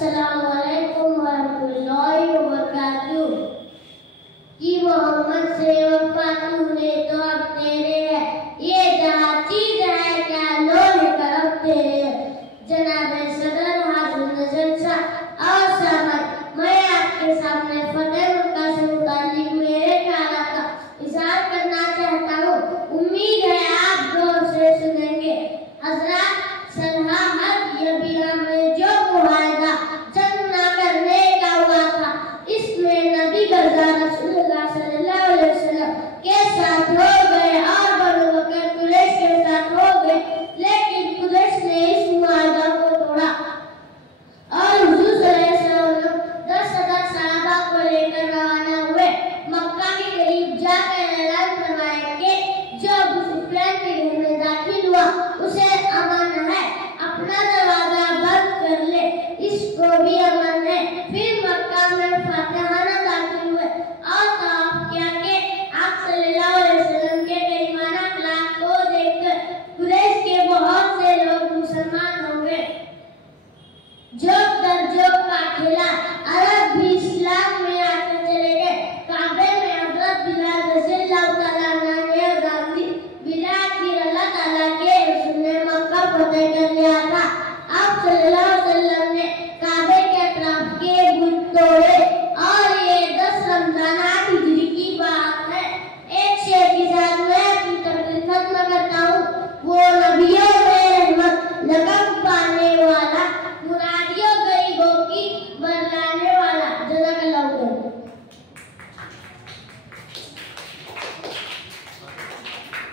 अस्सलामुअलैकुम वरहमतुल्लाहि वबरकातुहू। कि मोहम्मद से वफा तूने तो अब तेरे है, ये जहाँ चीज है क्या लोग करब तेरे। जनाब सदर हाजिर नजर शाह और साहब, मैं आपके सामने फतेह मक्का से मुताल्लिक मेरे ख्यालात का इज़हार करना चाहता हूँ। उम्मीद है आप गौर से सुनेंगे। हज़रात सलाहत ये भी हमें जो मुआहदा जंग ना करने का हुआ था, इसमें नबी गज़ा रसूलुल्लाह सल्लल्लाहु अलैहि वसल्लम के साथ हो गए और बनु बकर कुरैश के साथ हो गए, लेकिन कुरैश ने इस मुआहदा को तोड़ा और हुजूर सल्लल्लाहु अलैहि वसल्लम 10,000 सहाबा को लेकर रवाना हुए। मक्का के करीब जाकर ऐलान फरमाया कि जो अबू सुफियान के घर में दाखिल हुआ उसे अमन है, अपना दरवाजा बंद कर ले, इसको भी अमन है। फिर मक्का में फातिहाना दाखिल हुए और तवाफ किया कि आप सल्लल्लाहु अलैहि वसल्लम के करीमाना अखलाक को देखकर कुरैश के बहुत से लोग मुसलमान हो गए। जोक दर जोक का खेला, अरब भी इस्लाम में आते चले गए। काबे में हज़रत बिलाल रज़ियल्लाहु तआला अन्हु ने अज़ान दी। बिलाल की अल्लाह ताला के रसूल ने मक्का फतेह कर लिया था। आप सल्लल्लाहु अलैहि वसल्लम ने काबे के अतराफ के बुत तोड़े और ये 10 रमजान 8 हिजरी की बात है। एक शेर के साथ मैं अपनी तकरीर खत्म करता हूँ। वो नबियों